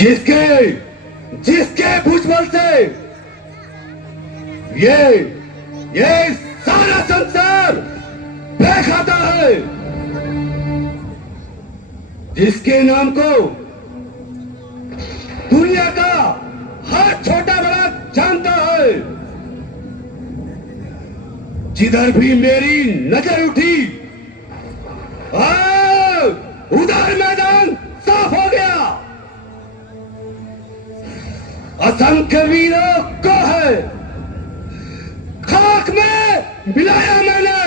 जिसके जिसके भुजबल से ये सारा संसार बेखाता है, जिसके नाम को दुनिया का हर छोटा बड़ा जानता है, जिधर भी मेरी नजर उठी उधर मैदान साफ हो गया। असंख्य वीरों को है खाक में मिलाया मैंने,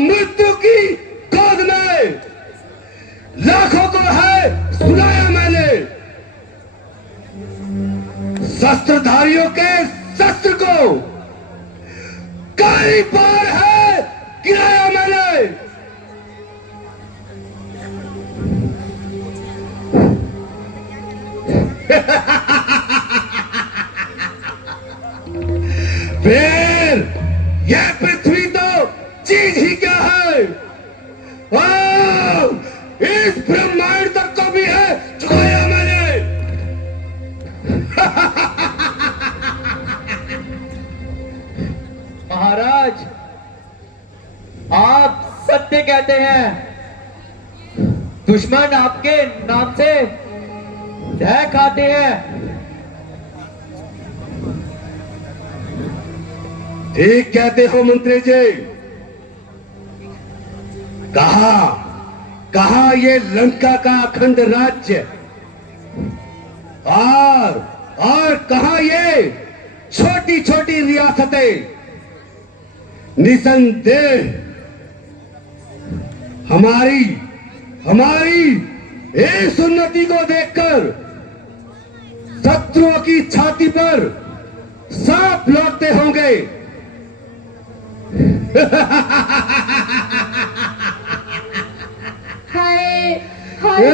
मृत्यु की गोद में लाखों को है सुनाया मैंने, शस्त्रधारियों के शस्त्र को कई बार है गिराया मैंने। फिर यह पृथ्वी तो चीज ही क्या है, इस ब्रह्मांड तक को भी है चुकाया मैंने। महाराज, आप सत्य कहते हैं। दुश्मन आपके नाम से जय खाते हैं। ठीक कहते हो मंत्री जी। कहा ये लंका का अखंड राज्य, और कहा ये छोटी छोटी रियासतें। निसंदेह हमारी इस उन्नति को देखकर शत्रुओं की छाती पर सांप लौटते होंगे। हाय हाय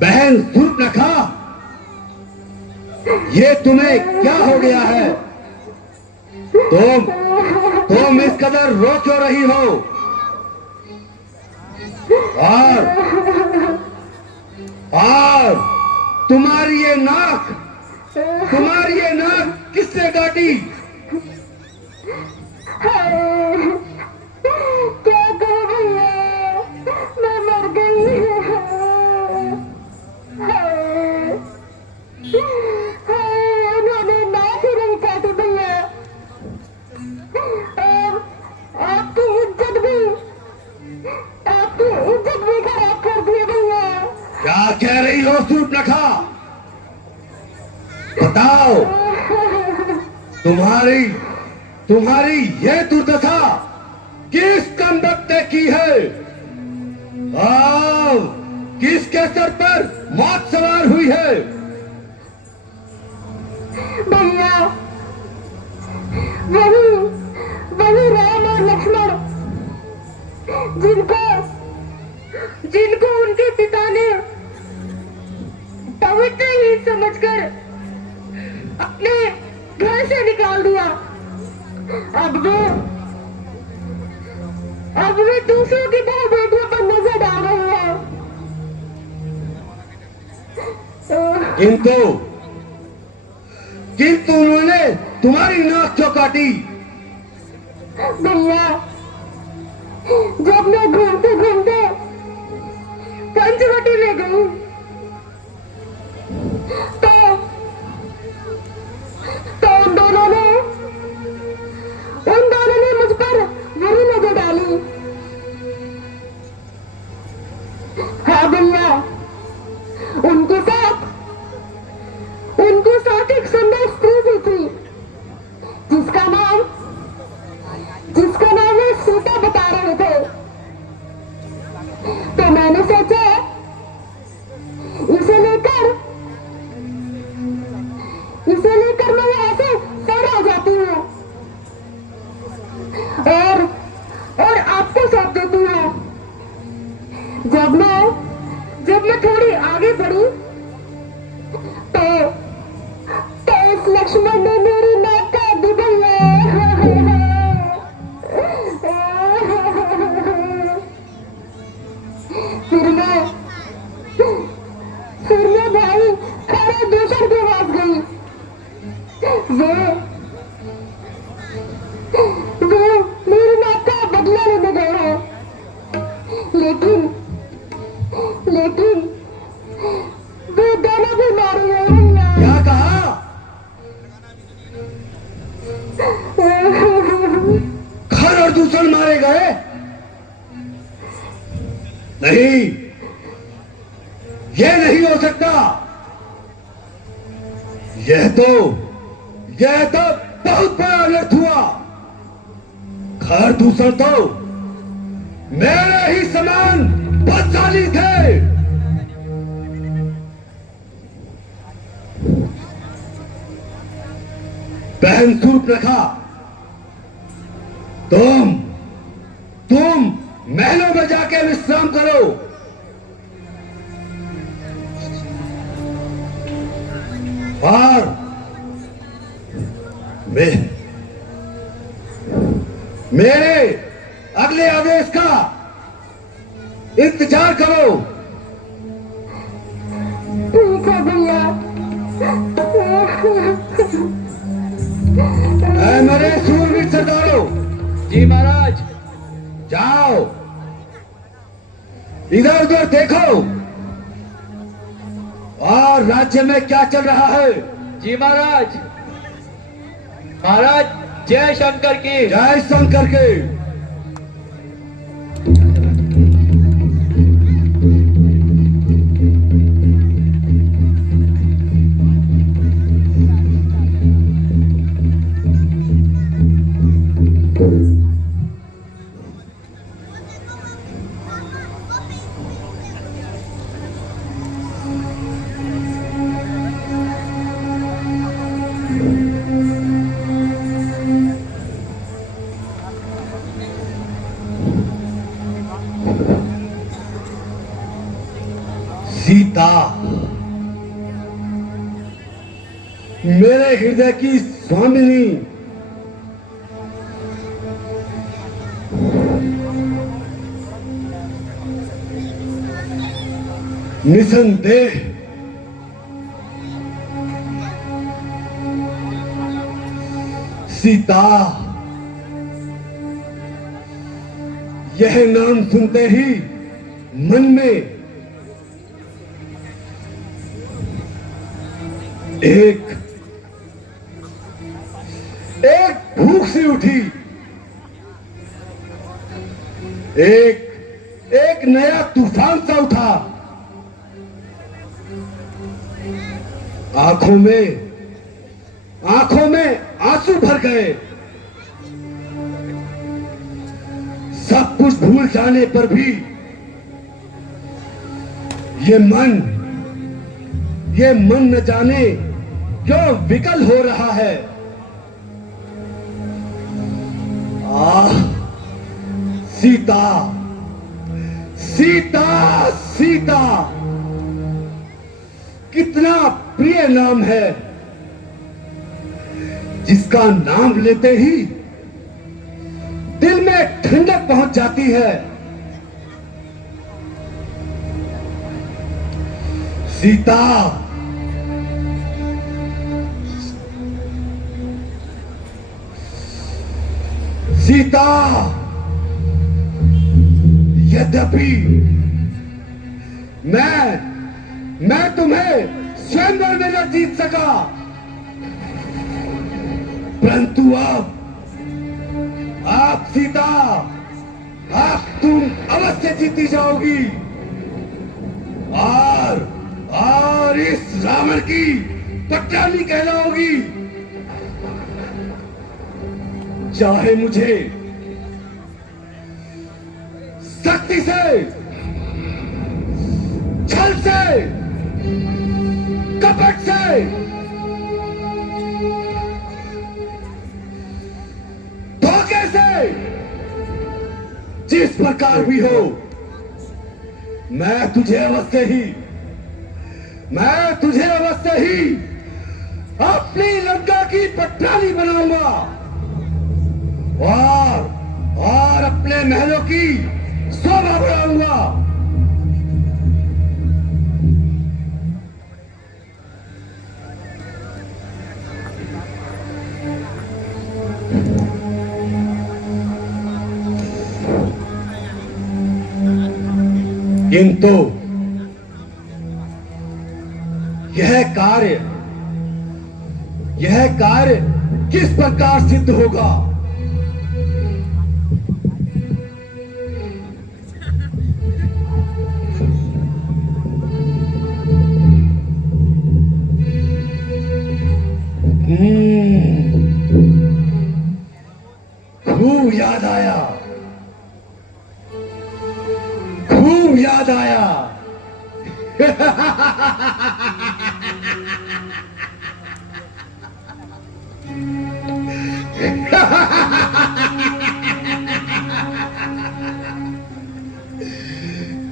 बहन सूर्पनखा, ये तुम्हें क्या हो गया है? तुम इस कदर रो क्यों रही हो? और तुम्हारी ये नाक किसने काटी? क्या करूं भैया, मैं मर गई। उन्होंने नाक ही नहीं काटी भैया, और आपकी इज्जत भी खराब कर दी भैया। क्या कह रही हो सूर्पनखा? बताओ, तुम्हारी ये दुर्दशा किस कमबख्त ने की है? किसके सर पर मौत सवार हुई है? भैया, वही राम और लक्ष्मण, जिनको उनके पिता ने पवित्र ही समझकर अपने घर से निकाल दिया। अब वे दूसरों की बहू बेटियों पर नजर डाल रहे हैं। किंतु उन्होंने तुम्हारी नाक क्यों काटी? भैया, जब मैं घूमते घूमते पंचवटी में गई तो उन दोनों ने मुझ पर बुरी नजर डाली। हाँ भैया, उनके साथ एक सुंदर स्त्री भी थी, जिसका नाम वे सीता बता रहे थे। तो मैंने सोचा इसे लेकर इसे लेकर मैं यहाँ से सड़ आ जाती हूँ और आपको सौंप देती हूँ। जब मैं थोड़ी आगे बढ़ी तो इस लक्ष्मण ने मेरी नाक का दुबला। फिर मैं भाई खड़े दूसर के पास गई। वो मेरी नाक का बदला लेने गए हैं, लेकिन वो दोनों भी मारे गए हैं। क्या कहा? खर और दूसर मारे गए? नहीं, यह नहीं हो सकता। यह तो बहुत बड़ा अनर्थ हुआ। खर दूसर तो मेरे ही समान बदशाली थे। बहन सूर्पनखा, तुम महलों में जाके विश्राम करो। और मेरे अगले आदेश का इंतजार करो। ठीक है भैया। मेरे सूरवीर सरदारों, जी महाराज। जाओ, इधर उधर देखो और राज्य में क्या चल रहा है। जी महाराज। महाराज, जय शंकर की। जय शंकर के। सीता, मेरे हृदय की स्वामिनी, निसंदेह सीता, यह नाम सुनते ही मन में एक भूख सी उठी। एक नया तूफान सा उठा। आंखों में आंसू भर गए। सब कुछ भूल जाने पर भी ये मन न जाने क्यों विकल हो रहा है। सीता, सीता, सीता, कितना प्रिय नाम है, जिसका नाम लेते ही दिल में ठंडक पहुंच जाती है। सीता, सीता, यद्यपि मैं तुम्हें स्वयंवर में न जीत सका, परंतु आप सीता, तुम अवश्य जीती जाओगी और इस रावण की पटरानी कहलाओगी। चाहे मुझे शक्ति से, छल से, कपट से किस प्रकार भी हो, मैं तुझे अवश्य ही अपनी लंका की पटरानी बनाऊंगा और अपने महलों की शोभा बढ़ाऊंगा। किंतु यह कार्य किस प्रकार सिद्ध होगा? खूब याद आया, खूब याद आया।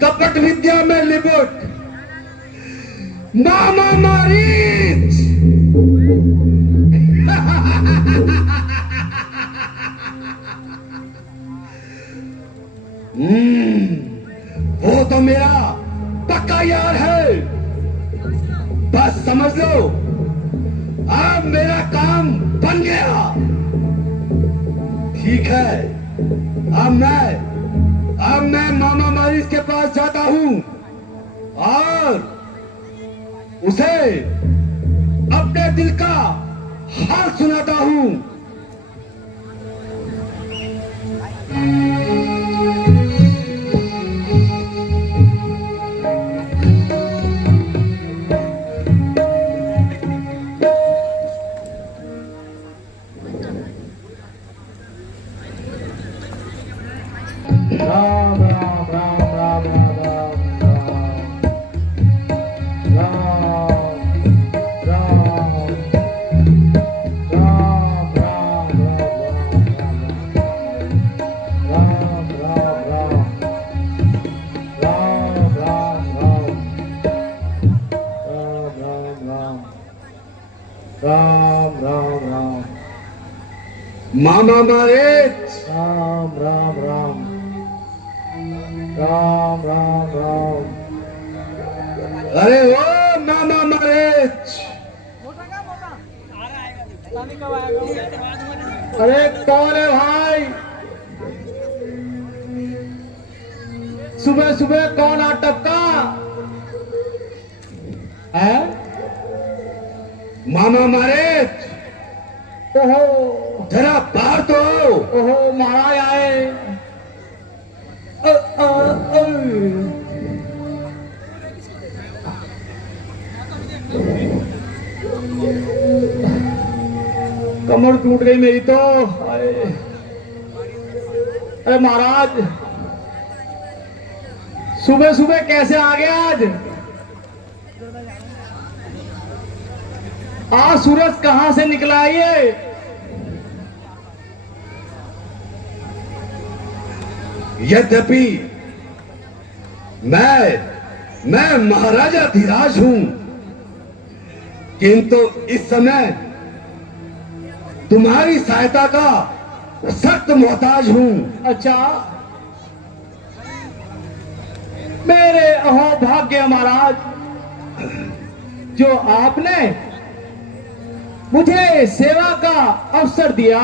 कपट विद्या में लिपुट मामा मारीच। वो तो मेरा पक्का यार है। बस समझ लो, अब मेरा काम बन गया। ठीक है, अब मैं मामा मारिस के पास जाता हूं और उसे अपने दिल का हाल सुनाता हूं। राम राम राम राम राम राम राम राम राम राम राम मामा मारिच, राम राम राम राम राम राम। अरे ओ मामा मारिच, अरे कौन है भाई? सुबह सुबह कौन आ टपका है? मामा मारिच, ओहो जरा बाहर तो आओ। ओहो महाराज आए। अ, अ, अ। कमर टूट गई मेरी तो। हाय। अरे महाराज, सुबह सुबह कैसे आ गए आज? आज सूरज कहां से निकला ये? यद्यपि मैं महाराजा धीराज हूं, किंतु इस समय तुम्हारी सहायता का सख्त मोहताज हूं। अच्छा, मेरे अहो भाग्य महाराज, जो आपने मुझे सेवा का अवसर दिया।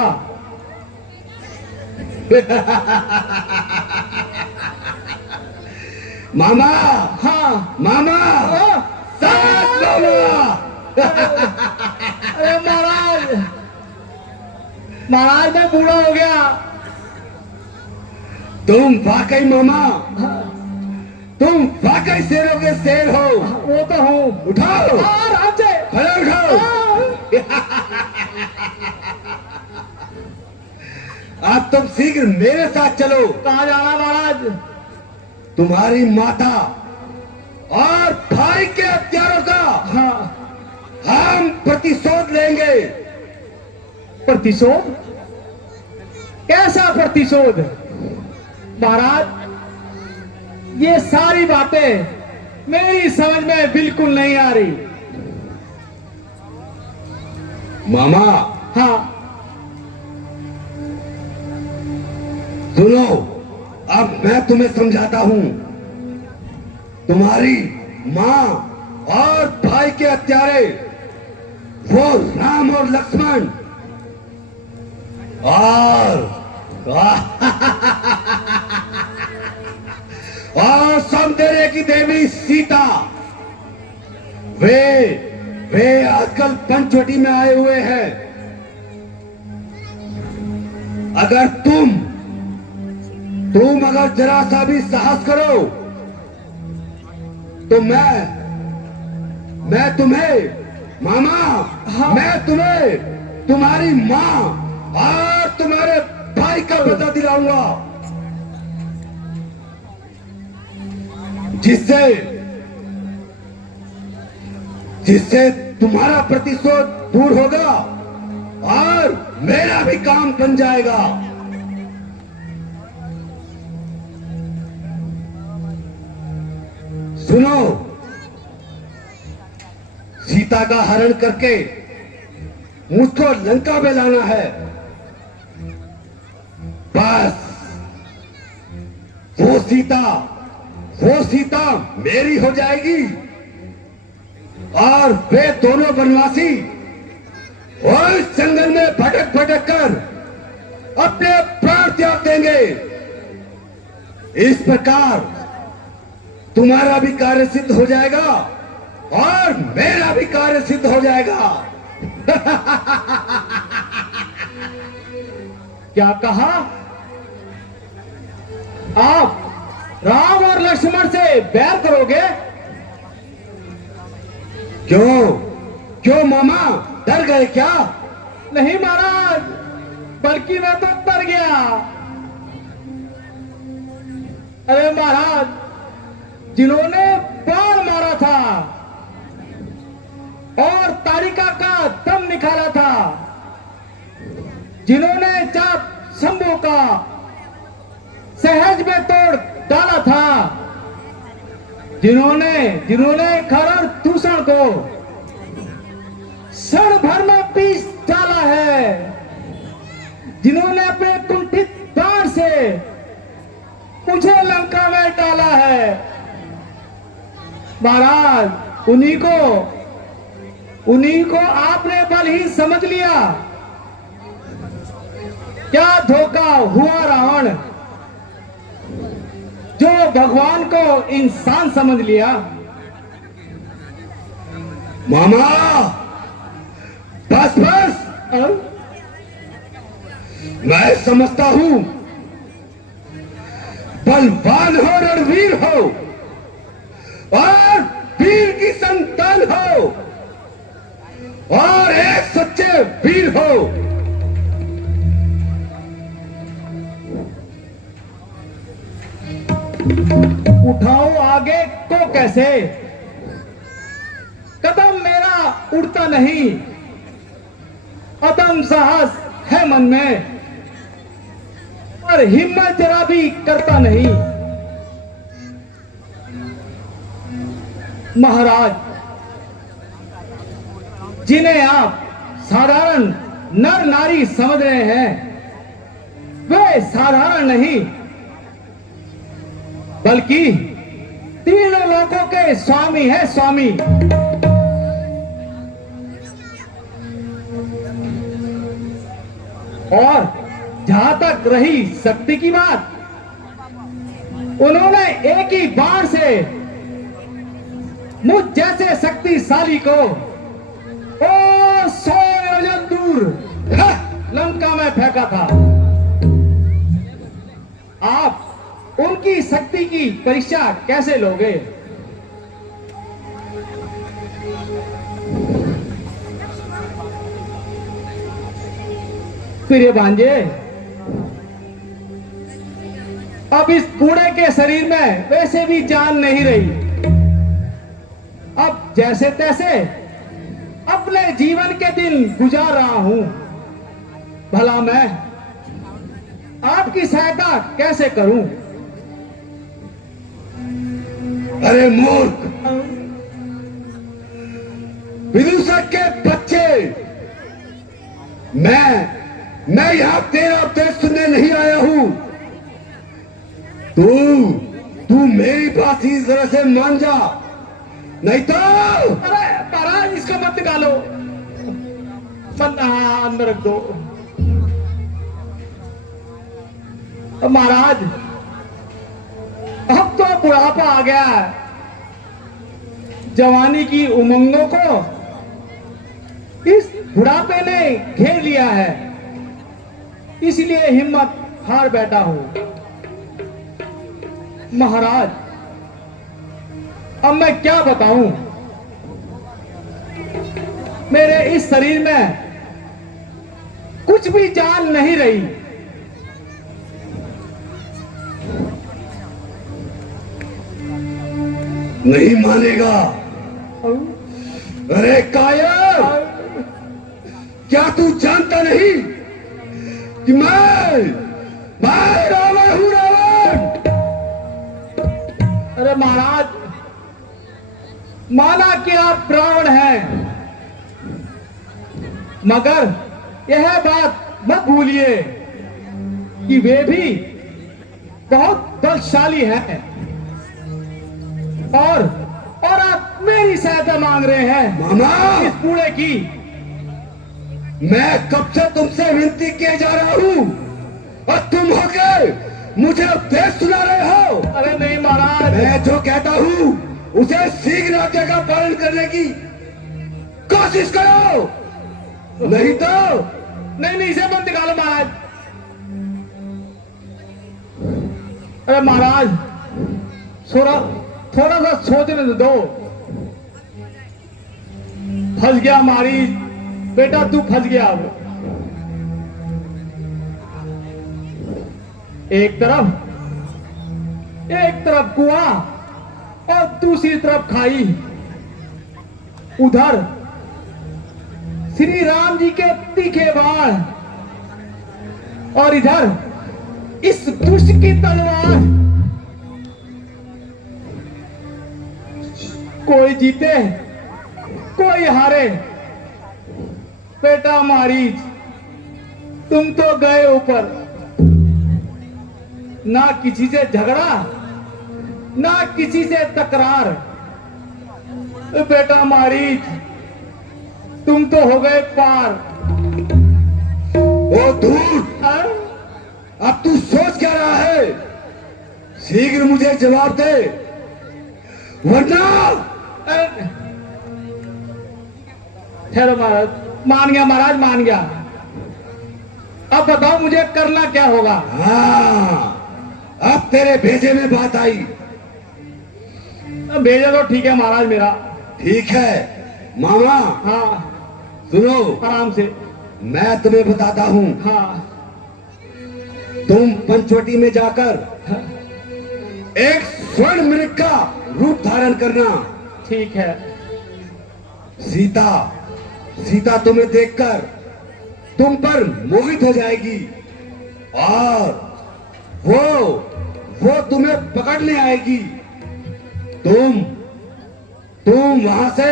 मामा, हाँ मामा, साथ मामा। अरे महाराज, महाराज मैं बूढ़ा हो गया। तुम वाकई मामा, तुम वाकई शेरों के शेर हो। वो तो हूँ। उठाओ, आराम से खड़े उठाओ। अब तुम शीघ्र मेरे साथ चलो। कहाँ जाना महाराज? तुम्हारी माता और भाई के हत्यारों का हाँ, हम प्रतिशोध लेंगे। प्रतिशोध? कैसा प्रतिशोध? महाराज, ये सारी बातें मेरी समझ में बिल्कुल नहीं आ रही। मामा हाँ, सुनो, अब मैं तुम्हें समझाता हूं। तुम्हारी माँ और भाई के हत्यारे वो राम और लक्ष्मण और सौंदर्य की देवी सीता, वे आजकल पंचवटी में आए हुए हैं। अगर तुम अगर जरा सा भी साहस करो तो मैं तुम्हें मामा, हाँ। मैं तुम्हें तुम्हारी माँ और तुम्हारे भाई का बदला दिलाऊंगा, जिससे तुम्हारा प्रतिशोध दूर होगा और मेरा भी काम बन जाएगा। सुनो, सीता का हरण करके मुझको लंका में लाना है। बस वो सीता मेरी हो जाएगी और वे दोनों वनवासी उस जंगल में भटक कर अपने प्राण त्याग देंगे। इस प्रकार तुम्हारा भी कार्य सिद्ध हो जाएगा और मेरा भी कार्य सिद्ध हो जाएगा। क्या कहा? आप राम और लक्ष्मण से बैर करोगे? क्यों मामा, डर गए क्या? नहीं महाराज, बल्कि मैं तो डर गया। अरे महाराज, जिन्होंने प्राण मारा था और तारिका का दम निकाला था, जिन्होंने जाप शंभू का सहज में तोड़ डाला था, जिन्होंने खरड़ दूषण को क्षण भर में पीस डाला है, जिन्होंने अपने कुंठित प्राण से मुझे लंका में डाला है, महाराज, उन्हीं को आपने बलहीन समझ लिया। क्या धोखा हुआ रावण, जो भगवान को इंसान समझ लिया। मामा, बस मैं समझता हूं, बलवान हो, रणवीर हो और वीर की संतान हो और एक सच्चे वीर हो। उठाओ आगे को कैसे, कदम मेरा उड़ता नहीं, अदम साहस है मन में, पर हिम्मत जरा भी करता नहीं। महाराज, जिन्हें आप साधारण नर नारी समझ रहे हैं, वे साधारण नहीं, बल्कि तीनों लोकों के स्वामी है, स्वामी। और जहां तक रही शक्ति की बात, उन्होंने एक ही बाण से मुझ जैसे शक्तिशाली को 100 योजन दूर लंका में फेंका था। आप उनकी शक्ति की परीक्षा कैसे लोगे? प्रिय भांजे, अब इस बूढ़े के शरीर में वैसे भी जान नहीं रही। अब जैसे तैसे अपने जीवन के दिन गुजार रहा हूं। भला मैं आपकी सहायता कैसे करूं? अरे मूर्ख, विदूषक के बच्चे, मैं यहां तेरा उपदेश सुनने नहीं आया हूं। तू मेरी बात इस तरह से मान जा, नहीं तो। अरे महाराज, इसको मत निकालो, मत, अंदर रख दो। महाराज, अब तो बुढ़ापा आ गया है, जवानी की उमंगों को इस बुढ़ापे ने घेर लिया है, इसलिए हिम्मत हार बैठा हूं। महाराज, अब मैं क्या बताऊं, मेरे इस शरीर में कुछ भी जान नहीं रही। नहीं मानेगा? अरे कायर, क्या तू जानता नहीं कि मैं रावण हूं, रावण। अरे महाराज, माना कि आप रावण हैं, मगर यह बात मत भूलिए कि वे भी बहुत बलशाली हैं, और आप मेरी सहायता मांग रहे हैं मामा, इस बूढ़े की। मैं कब से तुमसे विनती किए जा रहा हूं और तुम होके मुझे उपदेश सुना रहे हो। अरे नहीं महाराज, मैं जो कहता हूं उसे शीघ्र आज्ञा का पालन करने की कोशिश करो, नहीं तो। नहीं, इसे मत निकालो महाराज। अरे महाराज, थोड़ा सा सोचने दो। फंस गया मारी बेटा, तू फंस गया। अब एक तरफ कुआं और दूसरी तरफ खाई, उधर श्री राम जी के तीखे बाण और इधर इस दुष्ट की तलवार। कोई जीते कोई हारे। बेटा मारीच, तुम तो गए ऊपर, ना किसी से झगड़ा ना किसी से तकरार। बेटा मारीच, तुम तो हो गए पार। ओ धूर्त, अब तू सोच क्या रहा है? शीघ्र मुझे जवाब दे, वरना। ठहरो महाराज। मान गया महाराज, मान गया। अब बताओ मुझे करना क्या होगा? हाँ, अब तेरे भेजे में बात आई। भेजा तो ठीक है महाराज मेरा। ठीक है मामा। हाँ, सुनो आराम से। मैं तुम्हें बताता हूँ। हाँ, तुम पंचवटी में जाकर एक स्वर्ण मृग का रूप धारण करना। ठीक है। सीता तुम्हें देखकर तुम पर मोहित हो जाएगी और वो तुम्हें पकड़ने आएगी। तुम वहां से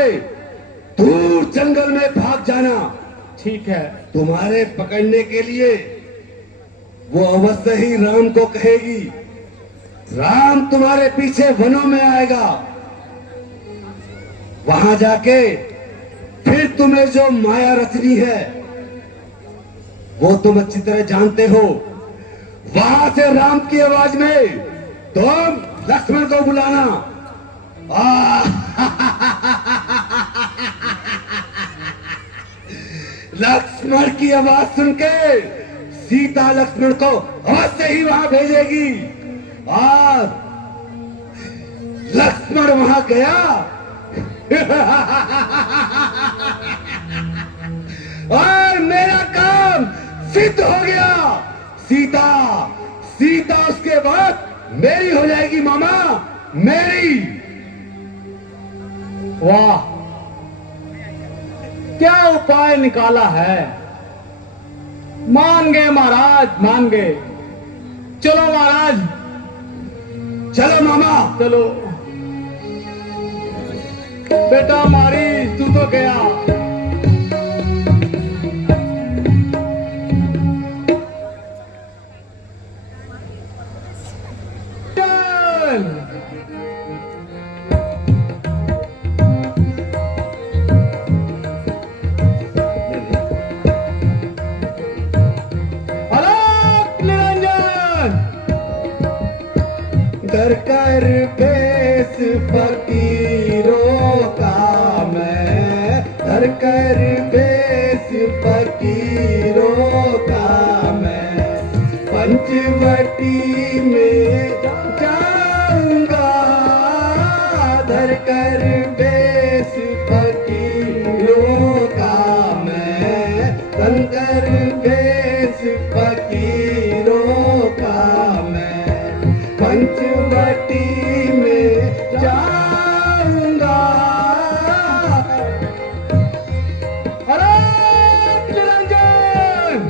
दूर जंगल में भाग जाना। ठीक है। तुम्हारे पकड़ने के लिए वो अवश्य ही राम को कहेगी। राम तुम्हारे पीछे वनों में आएगा। वहां जाके फिर तुम्हें जो माया रचनी है वो तुम अच्छी तरह जानते हो। वहां से राम की आवाज में तुम लक्ष्मण को बुलाना। लक्ष्मण की आवाज सुन के सीता लक्ष्मण को अवश्य ही वहां भेजेगी और लक्ष्मण वहां गया और मेरा काम सिद्ध हो गया। सीता उसके बाद मेरी हो जाएगी मामा, मेरी। वाह, क्या उपाय निकाला है। मान गए महाराज, मान गए। चलो महाराज, चलो मामा। चलो। बेटा मारी तू तो गया। कर कर बेस फकीरों का मैं, कर कर बेस फकीरों का मैं, पंचवटी में जाऊंगा। धर कर बेस फकीरों का मैं, धर कर बेस फकीरों का मैं, पंचवटी में जाऊंगा। अरे निरंजन,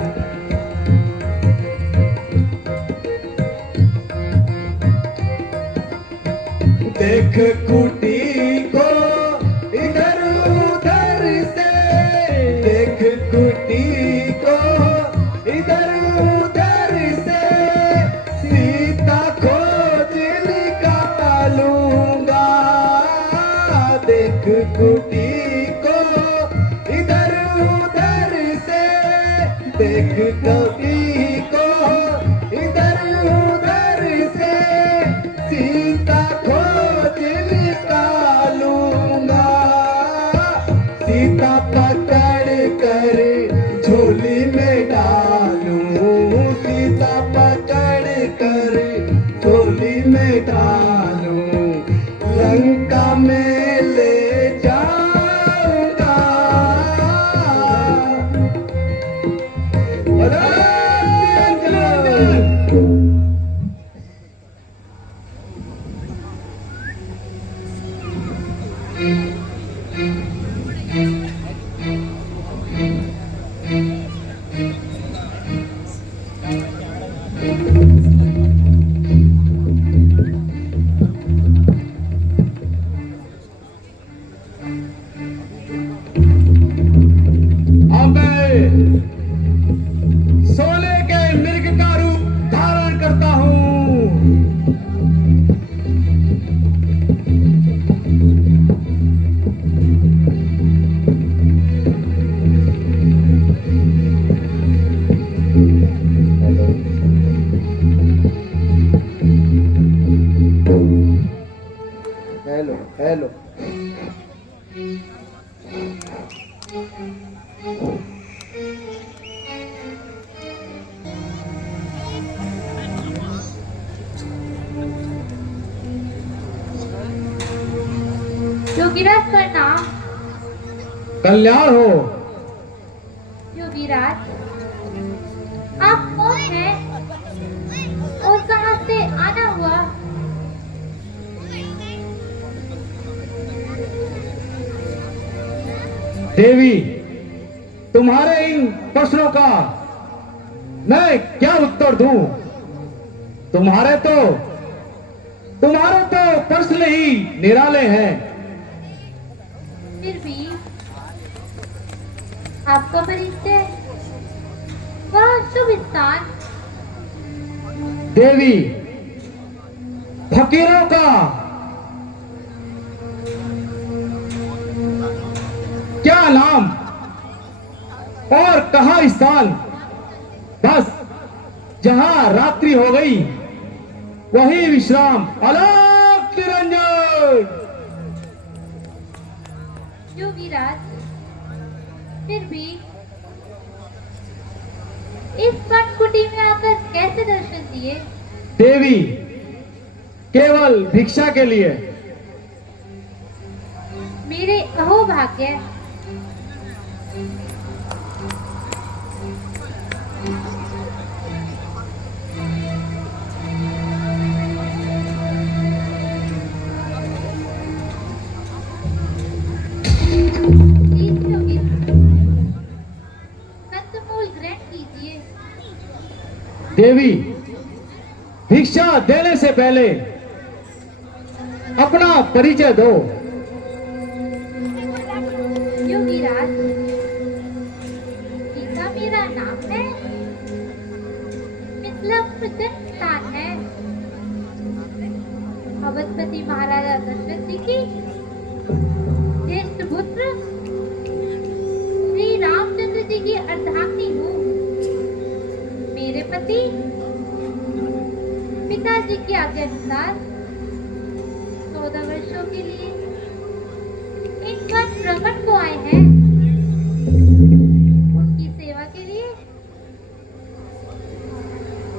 देख कुटी को इधर उधर से, देख कुटी को इधर उधर से, सीता खोज निकालूंगा। देख कुटी को इधर उधर से, देख कभी को इधर उधर से, सीता खोज निकालूंगा। सीता पकड़ कर झोली में डालूं, सीता पकड़ कर झोली में डालूं, लंका में ले जाऊंगा। अरे अब मैं सोने के मृग का रूप धारण करता हूं। हेलो हेलो योगीराज प्रणाम। कल्याण हो। योगीराज, आप कौन हैं और कहां से आना हुआ? देवी, तुम्हारे इन प्रश्नों का मैं क्या उत्तर दूं? तुम्हारे तो प्रश्न ही निराले हैं। फिर भी आपका परिचय, वह शुभ स्थान। देवी, फकीरों का क्या नाम और कहां स्थान? बस जहां रात्रि हो गई वही विश्राम। अलग निरंजन। योगीराज, फिर भी इस वनकुटी में आकर कैसे दर्शन दिए? देवी, केवल भिक्षा के लिए। मेरे अहोभाग्य। कंदमूल ग्रहण कीजिए। देवी, भिक्षा देने से पहले अपना परिचय दो। गिरिराज, सीता मेरा नाम है, मतलब प्रचंड स्थान है। अवधपति महाराजा दशरथ जी की ज्येष्ठ पुत्र श्री रामचंद्र जी की अर्धांगिनी हूँ। मेरे पति पिताजी की आज्ञा अनुसार 14 वर्षों के लिए इन वन भ्रमण को आए हैं। उनकी सेवा के लिए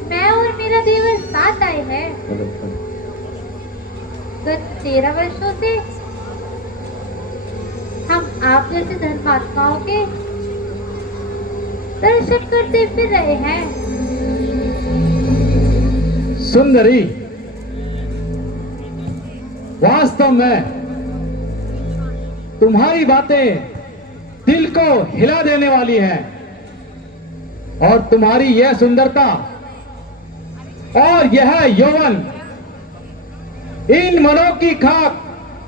मैं और मेरा देवर साथ आए हैं। गत 13 वर्षों से हम आप जैसे धर्मात्माओं के दर्शन करते फिर रहे हैं। सुंदरी, वास्तव में तुम्हारी बातें दिल को हिला देने वाली हैं और तुम्हारी यह सुंदरता और यह यौवन इन मनों की खाक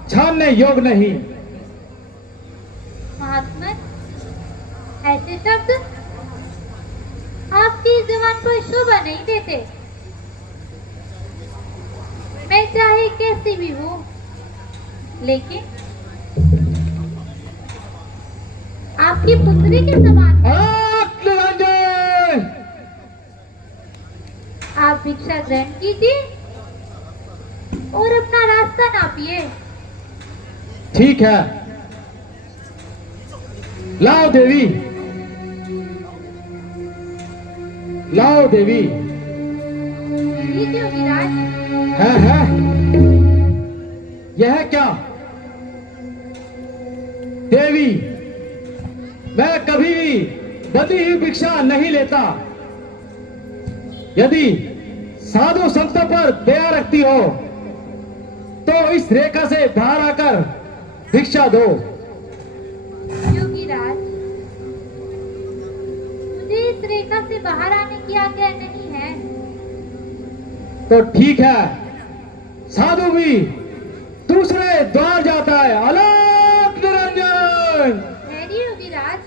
छानने योग्य नहीं। महात्मा, ऐसे शब्द आपकी जुबान पर शोभा नहीं देते। मैं चाहे कैसी भी हूँ, लेकिन आपकी पुत्री के समान। निरंजन, आप भिक्षा ग्रहण कीजिए और अपना रास्ता नापिए। ठीक है, लाओ देवी, लाओ देवी। लीजिए विराज। है यह क्या देवी, मैं कभी भी बदी हुई भिक्षा नहीं लेता। यदि साधु संतों पर दया रखती हो तो इस रेखा से बाहर आकर भिक्षा दो। योगीराज, मुझे इस रेखा से बाहर आने की आज्ञा नहीं है। तो ठीक है, साधु भी दूसरे द्वार जाता है। अलग निरंजन। ठहरिए योगीराज।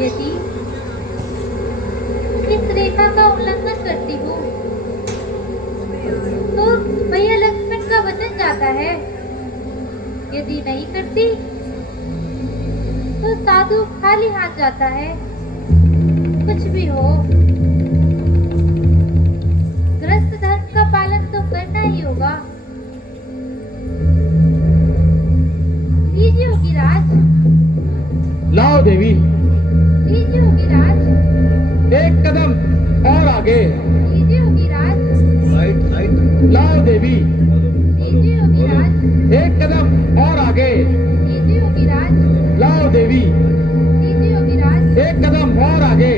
यदि इस रेखा का उल्लंघन करती हूँ तो भैया लक्ष्मण का वचन जाता है। यदि नहीं करती तो साधु खाली हाथ जाता है। कुछ भी हो, ग्रस्त धर्म का पालन तो करना ही होगा। लीजिए योगीराज। लाओ देवी, लीजिए योगीराज। एक कदम और आगे। लीजिए योगीराज। लाओ देवी, लीजिए योगीराज। एक कदम और आगे। लीजिए योगीराज। लाओ देवी, लीजिए योगीराज। एक कदम और आगे।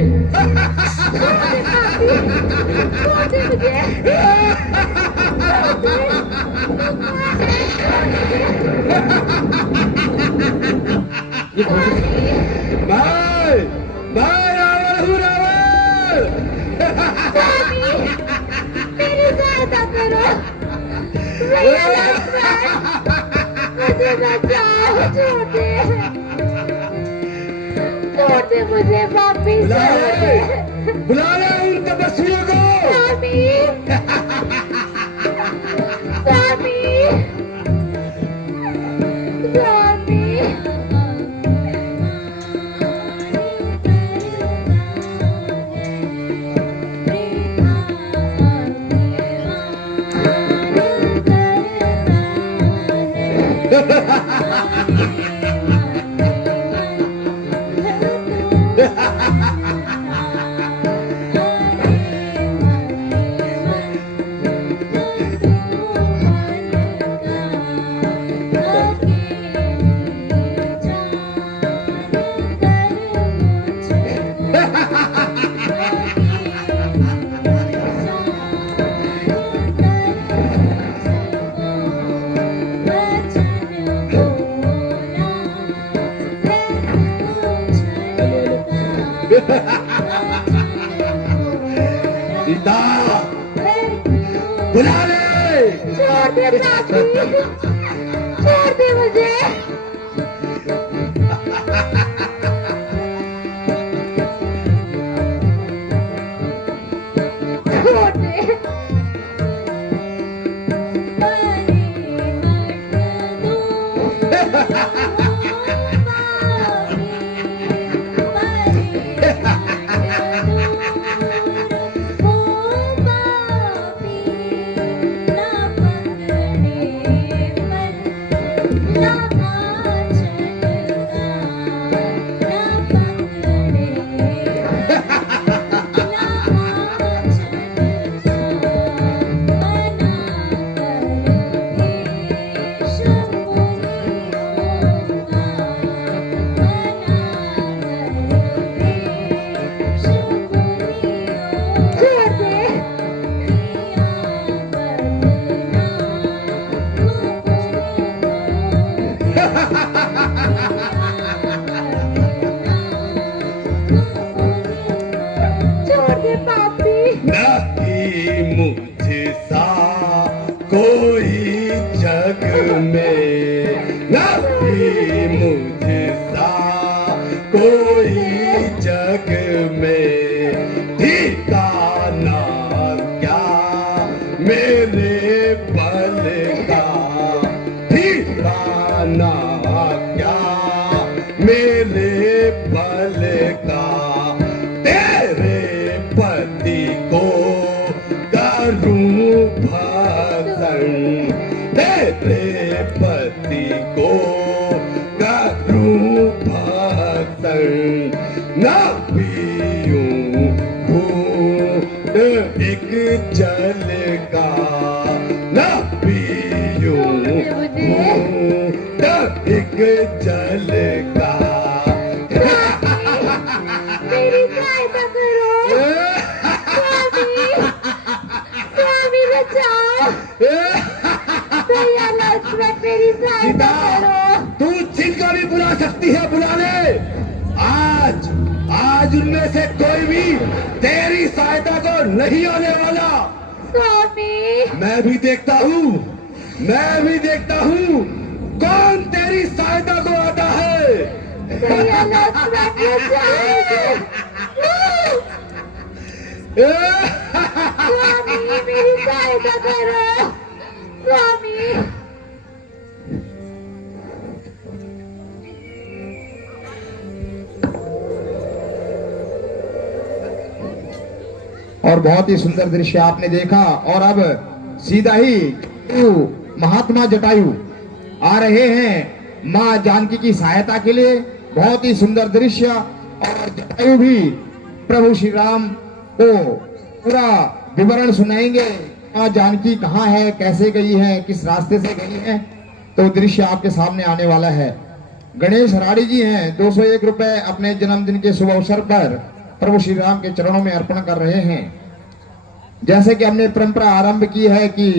मैं रावण हूँ, रावण। मेरी सहायता करो। भैया लक्ष्मण, मुझे बचाओ। छोड़ दे मुझे वापिस। बुला ले उन तपस्वियों को। स्वामी, स्वामी, स्वामी। सीता, बुला ले। छोड़ दे पापी, छोड़ दे मुझे। छोड़ दे। नहीं मुझसा कोई जग में, नहीं मुझसा कोई जग में, ठिकाना क्या मेरे बल का, ठिकाना क्या मेरे बल का, तेरे पति को करूं भसन, तेरे पति को करूं भसन, न पीऊं घूंट एक जल का, न पीऊं घूंट एक जल का। मेरी सहायता करो स्वामी, स्वामी बचाओ। दयालु मेरी सहायता करो। तू जिनको भी बुला सकती है बुला ले। आज उनमें से कोई भी तेरी सहायता को नहीं आने वाला। स्वामी मैं भी देखता हूँ कौन तेरी सहायता को आता है। दयालु स्वामी मेरी सहायता करो स्वामी। और बहुत ही सुंदर दृश्य आपने देखा। और अब सीधा ही महात्मा जटायु आ रहे हैं मां जानकी की सहायता के लिए। बहुत ही सुंदर दृश्य। और जटायु भी प्रभु श्री राम को पूरा विवरण सुनाएंगे, मां जानकी कहाँ है, कैसे गई है, किस रास्ते से गई है। तो दृश्य आपके सामने आने वाला है। गणेश राड़ी जी हैं 201 रुपए अपने जन्मदिन के शुभ अवसर पर प्रभु श्री राम के चरणों में अर्पण कर रहे हैं। जैसे कि हमने परंपरा आरंभ की है कि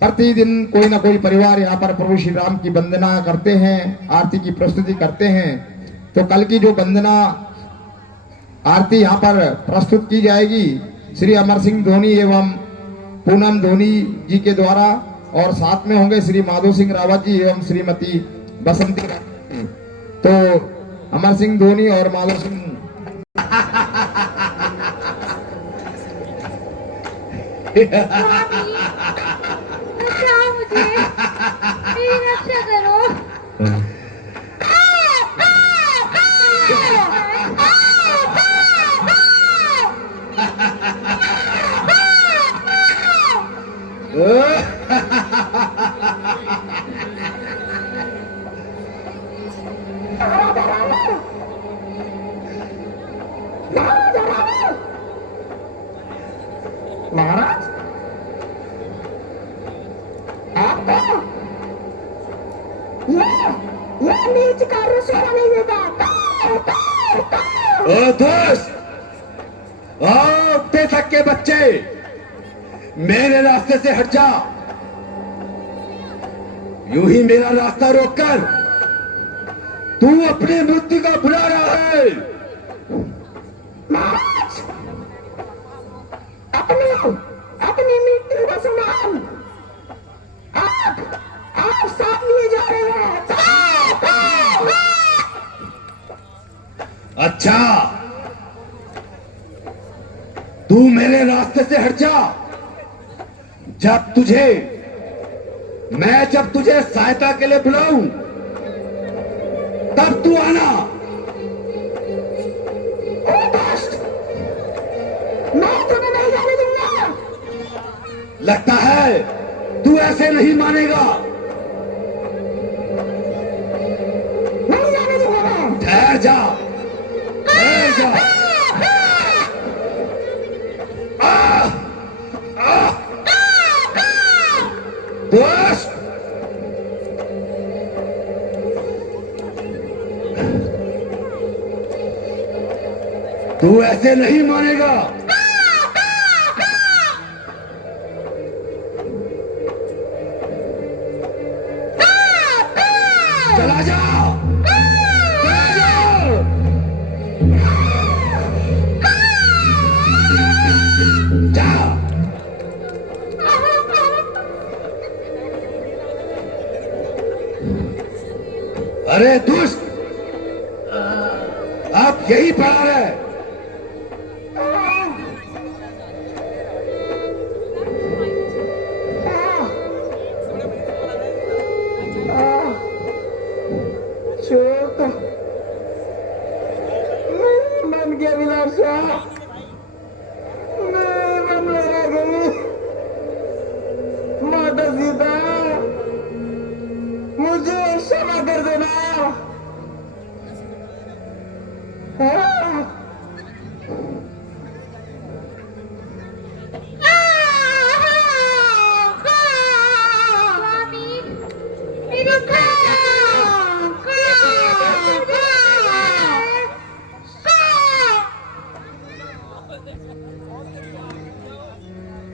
प्रतिदिन कोई ना कोई परिवार यहाँ पर प्रभु श्री राम की वंदना करते हैं, आरती की प्रस्तुति करते हैं। तो कल की जो वंदना आरती यहाँ पर प्रस्तुत की जाएगी श्री अमर सिंह धोनी एवं पूनम धोनी जी के द्वारा, और साथ में होंगे श्री माधो सिंह रावत जी एवं श्रीमती बसंती रावत जी। तो अमर सिंह धोनी और माधो सिंह बचाओ मुझे, मेरी रक्षा करो। महाराज ये नीच का रसोड़ा नहीं देता। ओ दोस्त, आओ बेशक के बच्चे, मेरे रास्ते से हट जा। यूं ही मेरा रास्ता रोककर तू अपनी मृत्यु का बुला रहा है। अपनी मृत्यु का समान अच्छा, तू मेरे रास्ते से हट जा। जब तुझे सहायता के लिए बुलाऊं तब तू आना। मैं तुम्हें नहीं जाने दूंगा। लगता है तू ऐसे नहीं मानेगा। नहीं जाने दूंगा मैं। ठहर जा, ठहर जा। दोस्त, तू ऐसे नहीं मानेगा। चला जा, चला जा। जा। अरे दुष्ट, अब यही पड़ा है।